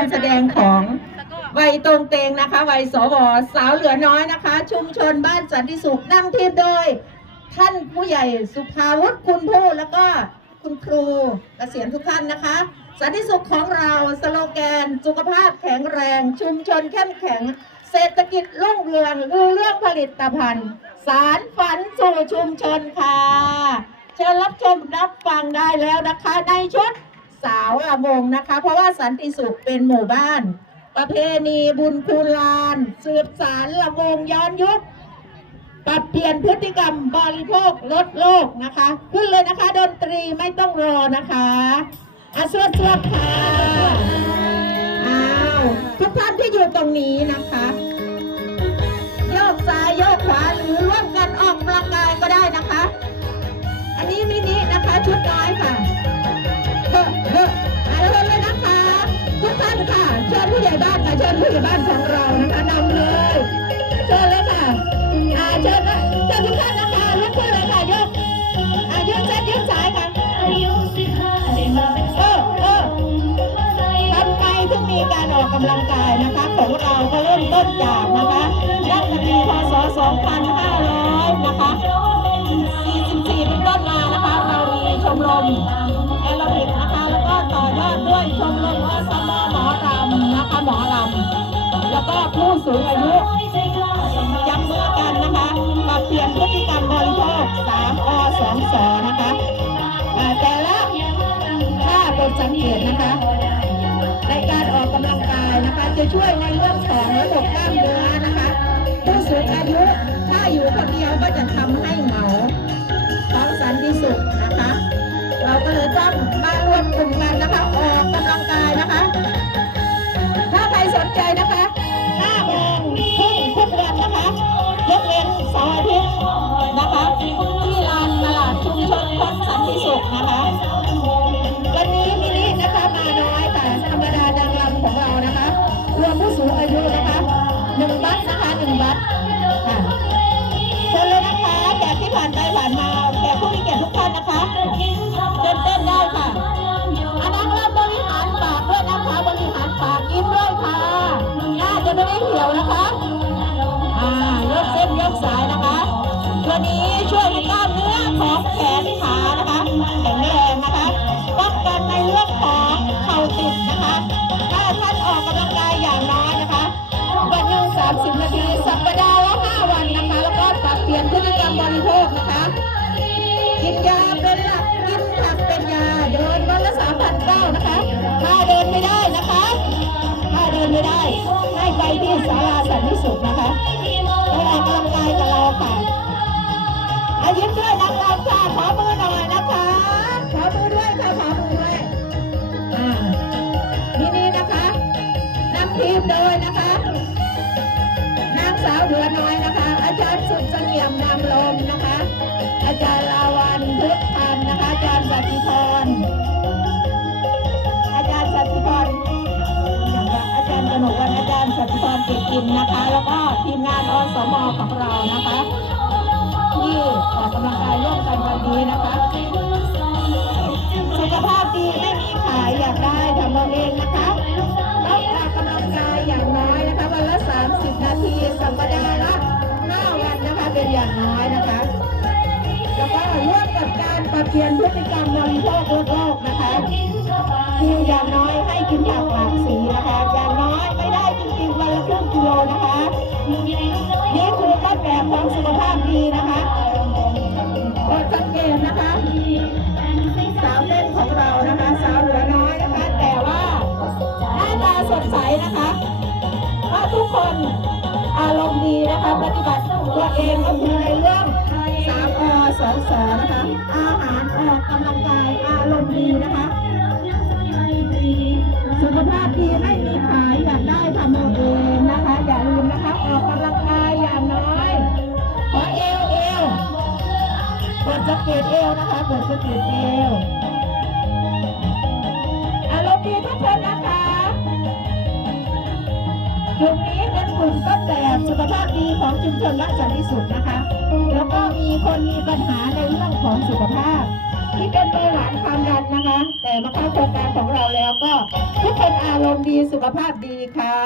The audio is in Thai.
การแสดงของวัยตรงเตงนะคะวัยสวสาวเหลือน้อยนะคะ ชุมชนบ้านสันติสุขนำทีมโดย ท่านผู้ใหญ่สุภาวุฒิคุณผู้แล้วก็คุณครูเกษียณทุกท่านนะคะ สันติสุขของเราสโลแกน สุขภาพแข็งแรง ชุมชนเข้มแข็ง เศรษฐกิจรุ่งเรืองรู้เรื่องผลิตภัณฑ์ สารฝันสู่ชุมชนค่ะเชิญรับชมรับฟังได้แล้วนะคะในชุด สาวละวงนะคะ เพราะว่าสันติสุขเป็นหมู่บ้าน ประเพณีบุญคูลานสืบสารละวงย้อนยุคปรับเปลี่ยนพฤติกรรมบริโภคลดโลกนะคะ ขึ้นเลยนะคะ ดนตรีไม่ต้องรอนะคะอาสวดสวดค่ะอ้าวทุกท่านที่อยู่ตรงนี้นะคะ ญผู้ใหญ่บ้านของเรานะคะนำเลยเชิญเลยค่ะอ่าเชิญนะเชิญทุกท่านนะคะลุกขึ้นเลยค่ะยกอ่ายกเส้นยกสายค่ะเออเออทำไมถึงมีการออกกำลังกายนะคะ ของเราก็เริ่มต้นจากนะคะรัฐมนตรีพศ2500นะคะ ผู้สูงอายุจับมือกันนะคะปรับเปลี่ยนพฤติกรรมบริโภค3อ2สนะคะอ่าแต่ละถ้าเป็นสังเกตนะคะ ในการออกกำลังกายนะคะ จะช่วยในเรื่องของระบบกล้ามเนื้อนะคะ ผู้สูงอายุถ้าอยู่คนเดียวก็จะทำให้เหงา ผ่านไปผ่านมาแขกผู้มีเกียรติทุกท่านนะคะเต้นเต้นได้ค่ะอันนั้นเราบริหารปากด้วยนะคะบริหารปากยิ้มด้วยค่ะหน้าจะไม่ได้เหี่ยวนะคะ อ่ายกเส้นยกสายนะคะ ตัวนี้ ไปที่ศาลาสันติสุขนะคะไปออกกำลังกายกับเราค่ะอายิ้มด้วยนางรำค่ะขอมือหน่อยนะคะขอมือด้วยค่ะขอมือด้วยอ่านี่นี่นะคะนำทีมโดยนะคะนางสาวเหลือน้อยนะคะ อาจารย์สุดเสงี่ยมนำลมนะคะ อาจารย์ลาวัน ก็บกินนะคะ แล้วก็ทีมงานอสมของเรานะคะที่ออกกำลังกายร่วมกันวันนี้นะคะสุขภาพดีไม่มีขายอยากได้ทำเอาเองนะคะต้องออกกำลังกายอย่างน้อยนะคะวันละ 30 นาทีสัปดาห์ละ5วันนะคะเป็นอย่างน้อยนะคะ แล้วก็ร่วมกับการปรับเปลี่ยนพฤติกรรมบริโภคลดโลกนะคะคืออย่างน้อยให้กินผักหลากสีนะคะอย่างน้อยไม่ 10กิโลนะคะยี่คือก็แบบของสุขภาพดีนะคะก็สังเกตนะคะสาวเต้นของเรานะคะ สาวเหลือน้อยนะคะ แต่ว่าหน้าตาสดใสนะคะว่าทุกคนอารมณ์ดีนะคะปฏิบัติตัวเองก็คือในเรื่องสามอสองสอนะคะอาหาร กดสะเก็ดเอวนะคะกดสะเก็ดเอวอารมณ์ดีทุกคนนะคะกลุ่มนี้เป็นกลุ่มต้นแบบสุขภาพดีของชุมชนบ้านสันติสุขนะคะ แล้วก็มีคนมีปัญหาในเรื่องของสุขภาพ ที่เป็นเบาหวานความดันนะคะ แต่มาเข้าโครงการของเราแล้วก็ ทุกคนอารมณ์ดีสุขภาพดีค่ะ